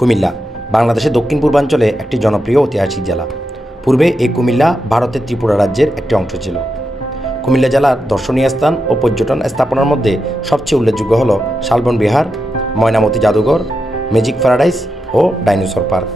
কুমিল্লা বাংলাদেশের দক্ষিণ পূর্বাঞ্চলে একটি জনপ্রিয় ঐতিহাসিক জেলা। পূর্বে এই কুমিল্লা ভারতের ত্রিপুরা রাজ্যের একটি অংশ ছিল। কুমিল্লা জেলার দর্শনীয় স্থান ও পর্যটন স্থাপনার মধ্যে সবচেয়ে উল্লেখযোগ্য হল শালবন বিহার, ময়নামতি জাদুঘর, ম্যাজিক প্যারাডাইস ও ডাইনোসর পার্ক।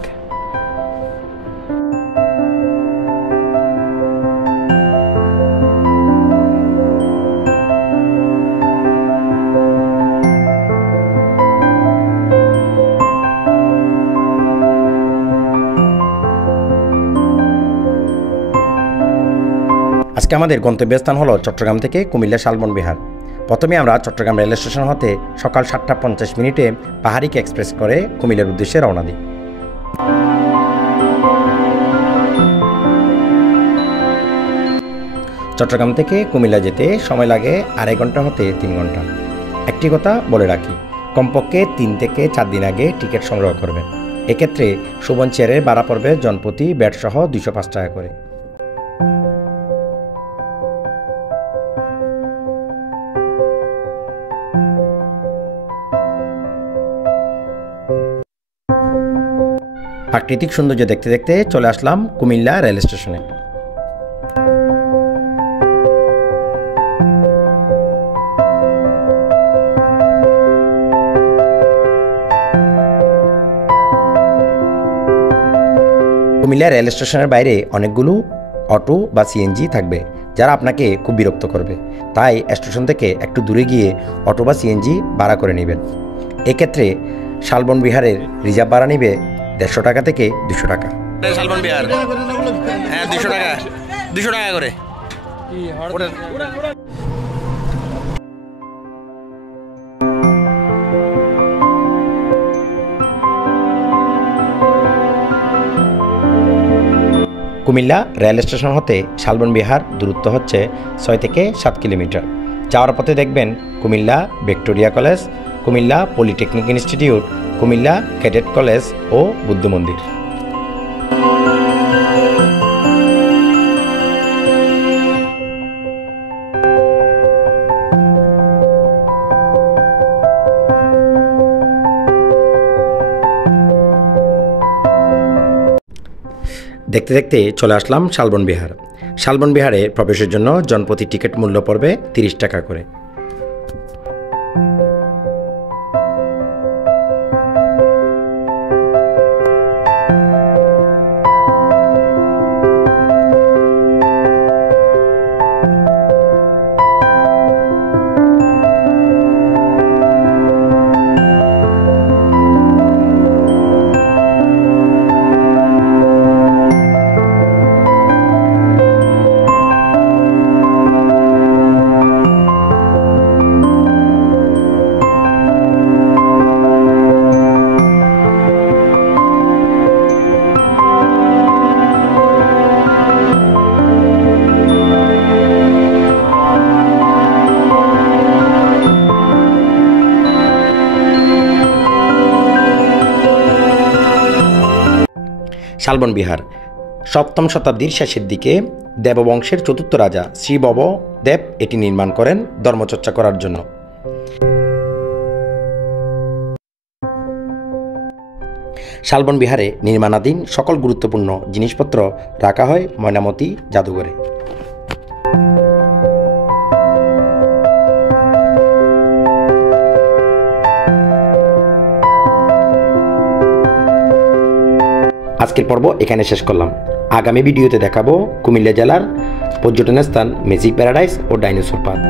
আজকে আমাদের গন্তব্যস্থান হলো চট্টগ্রাম থেকে কুমিল্লা শালবন বিহার। প্রথমে আমরা চট্টগ্রাম রেল স্টেশন হতে সকাল 7:50 পাহাড়িক এক্সপ্রেস করে কুমিল্লার উদ্দেশ্যে রওনা দিই। চট্টগ্রাম থেকে কুমিল্লা যেতে সময় লাগে 2.5 ঘন্টা হতে 3 ঘন্টা। একটি কথা বলে রাখি, কমপক্ষে 3 থেকে 4 দিন আগে টিকিট সংগ্রহ করবেন। এক্ষেত্রে সুবন চেয়ারের ভাড়া পড়বে জনপ্রতি বেড সহ 205 টাকা করে। প্রাকৃতিক সৌন্দর্য দেখতে দেখতে চলে আসলাম কুমিল্লা রেল স্টেশনে। কুমিল্লা রেল স্টেশনের বাইরে অনেকগুলো অটো বা সিএনজি থাকবে, যারা আপনাকে খুব বিরক্ত করবে। তাই স্টেশন থেকে একটু দূরে গিয়ে অটো বা সিএনজি ভাড়া করে নেবেন। এক্ষেত্রে শালবন বিহারের রিজার্ভ ভাড়া নেবে 150 টাকা থেকে 200 টাকা। শালবন বিহার 200 টাকা, 200 টাকা করে। কুমিল্লা রেল স্টেশন হতে শালবন বিহার দূরত্ব হচ্ছে 6 থেকে 7 কিলোমিটার। যাওয়ার পথে দেখবেন Comilla Victoria college, Comilla polytechnic institute, Comilla cadet college ও বুদ্ধ মন্দির। দেখতে দেখতে চলে আসলাম শালবন বিহার। শালবন বিহারে প্রবেশের জন্য জনপ্রতি টিকিট মূল্য পড়বে 30 টাকা করে। শালবন বিহার 7ম শতাব্দীর শেষের দিকে দেববংশের 4র্থ রাজা শ্রী ভবদেব এটি নির্মাণ করেন ধর্মচর্চা করার জন্য। শালবন বিহারে নির্মাণাধীন সকল গুরুত্বপূর্ণ জিনিসপত্র রাখা হয় ময়নামতি জাদুঘরে। আজকের পর্ব এখানে শেষ করলাম। আগামী ভিডিওতে দেখাবো কুমিল্লা জেলার পর্যটন স্থান ম্যাজিক প্যারাডাইস ও ডাইনোসর পার্ক।